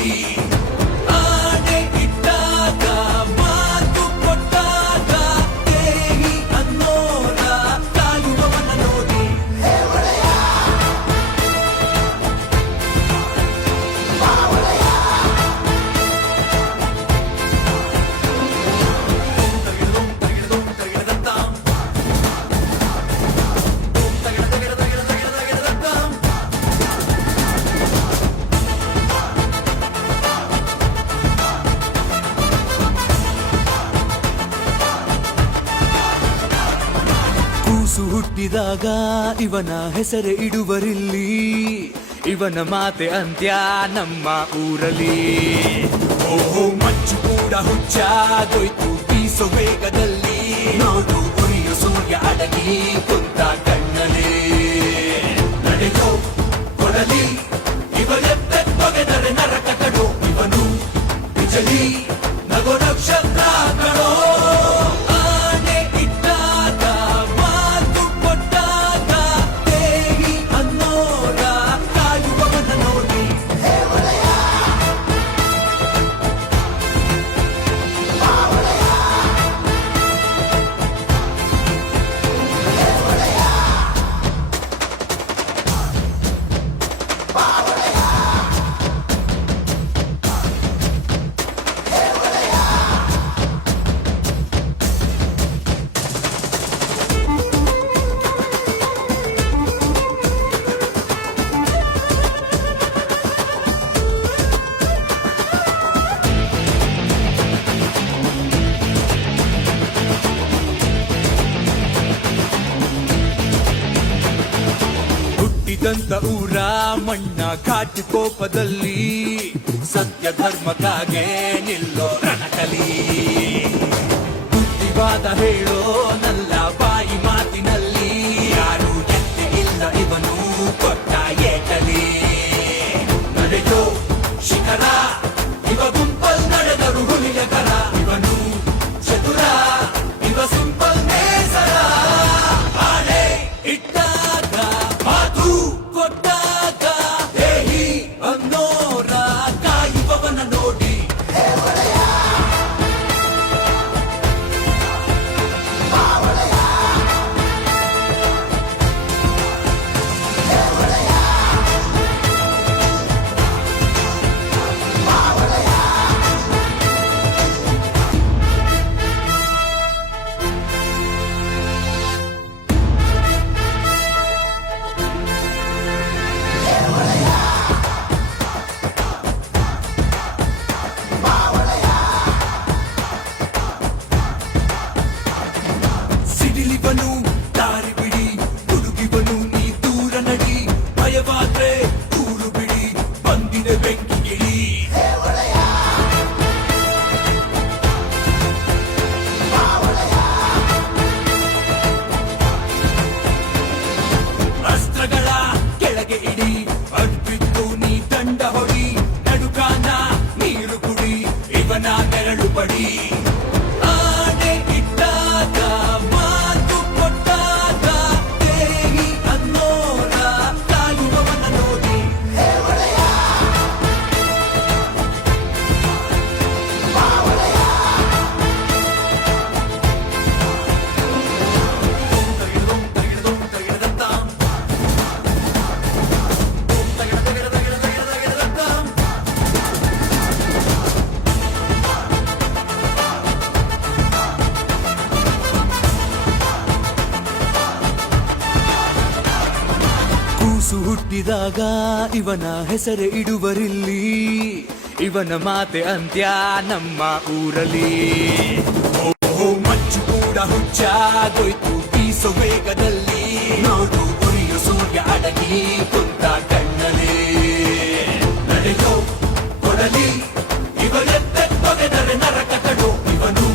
ನೋಡಿ. ಆಣೆ ಇಟ್ಟಾಗ ಮಾತು ಕೊಟ್ಟಾಗ ದೇಹಿ ಅನ್ನೋರ ಕಾಯುವವನ ನೋಡಿ. ಕೂಸು ಹುಟ್ಟಿದಾಗ ಇವನ ಹೆಸರೇ ಇಡುವರಿಲ್ಲಿ, ಇವನ ಮಾತೆ ಅಂತ್ಯ ನಮ್ಮ ಊರಲ್ಲಿ. ಓಹೋ ಮಂಚು ಕೂಡ ಹುಚ್ಚಾಗೋಯ್ತು ಬೀಸೋ ವೇಗದಲ್ಲಿ, ನೋಡು ಉರಿಯೋ ಸೂರ್ಯ ಅಡಗಿ ಕುಂತ ಕಣ್ಣಲ್ಲಿ. ನಡೆಯೋ ಕೊಡಲಿ ಇವರೆತ್ತೆ ತೊಗೆದರೆ ನರಕ ಕಡೋ, ಇವನು ಬಿಜಲಿ ನಗೋ ನಕ್ಷತ್ರ ಕಣೋ. ಆನೆ ಇಟ್ಟಾಗ ಮಾತು ಕೊಟ್ಟಾಗ ದೇಹಿ ಅನ್ನೋರ ಕಾಯುವವನ ನೋಡಿ. ಹುಟ್ಟಿದಂತ ಊರ ಮಣ್ಣ ಘಾಟಿ ಕೋಪದಲ್ಲಿ, ಸತ್ಯ ಧರ್ಮಕ್ಕಾಗೆ ನಿಲ್ಲೋ ರಣಕಲಿ. ಬುದ್ಧಿವಾದ ಹೇಳೋ ನಲ್ಲ ಬಾಯಿ ಮಾತಿನಲ್ಲಿ, ಯಾರು ಎತ್ತೆ ಇಲ್ಲ ಇವನು ಕೊಟ್ಟ ಏಟಲಿ. ನಡೆಯೋ ಶಿಖರ ಇವ ಗುಂಪಲ್ ನಡೆದರು ಹುಲಿಯ ಕರ, ಇವನು ಚತುರ ಇವ ಸಿಂಪಲ್ ನೇಸರ. ಆನೆ ಇಟ್ಟಾಗ ಮಾತು ಕೊಟ್ಟಾಗ ದೇಹಿ ಅನ್ನೋರ ಕಾಯುವವನ ನೋಡಿ. ಸಿಡಿಲಿವನು ದಾರಿ ಬಿಡಿ, ಹುಡುಗಿವನು ನೀ ದೂರ ನಡಿ, ಭಯವಾದ್ರೆ ಊರು ಬಿಡಿ ಬಂದಿದೆ ಬೆಂಕಿ ಗಿಳಿ. ಅಸ್ತ್ರಗಳ ಕೆಳಗೆ ಇಡಿ, ಅಡ್ಬಿದ್ದು ನೀ ದಂಡ ಹೊಡಿ, ನಡುಕಾನ ನೀರು ಕುಡಿ ಇವನ ನೆರಳು ಪಡಿ. ಆನೆ ಇಟ್ಟಾಗ ಮಾತು ಕೊಟ್ಟಾಗ ದೇಹಿ ಅನ್ನೋರ ಕಾಯುವವನ ನೋಡಿ. ಕೂಸು ಹುಟ್ಟಿದಾಗ ಇವನ ಹೆಸರೇ ಇಡುವರಿಲ್ಲಿ, ಇವನ ಮಾತೆ ಅಂತ್ಯ ನಮ್ಮ ಊರಲ್ಲಿ. ಓಹೋ ಮಂಚು ಕೂಡ ಹುಚ್ಚಾಗೋಯ್ತು ಬೀಸೋ ವೇಗದಲ್ಲಿ, ನೋಡು ಉರಿಯೋ ಸೂರ್ಯ ಅಡಗಿ ಕುಂತ ಕಣ್ಣಲ್ಲಿ. ನಡೆಯೋ ಕೊಡಲಿ ಇವರೆತ್ತೆ ತೊಗೆದರೆ ನರಕ ಕಡೋ, ಇವನು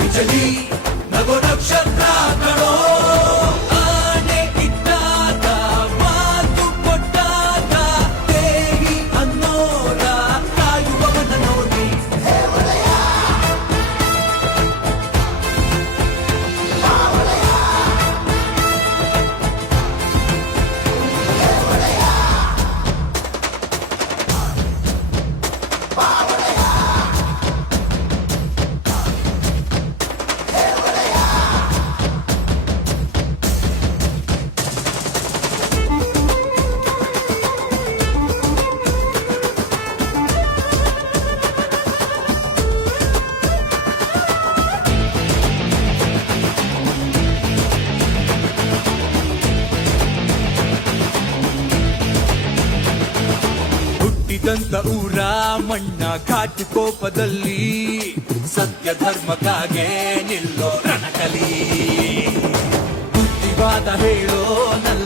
ಬಿಜಲಿ ನಗೋ ನಕ್ಷತ್ರ ಕಣೋ. ಆನೆ ಇಟ್ಟಾಗ ಮಾತು ಕೊಟ್ಟಾಗ ದೇಹಿ ಅನ್ನೋರ ಕಾಯುವವನ ನೋಡಿ. ಇದ್ದಂತ ಊರ ಮಣ್ಣ ಘಾಟಿ ಕೋಪದಲ್ಲಿ ಸತ್ಯ ಧರ್ಮಕ್ಕಾಗೆ ನಿಲ್ಲೋ ರಣಕಲಿ ಬುದ್ಧಿವಾದ ಹೇಳೋ ನನ್ನ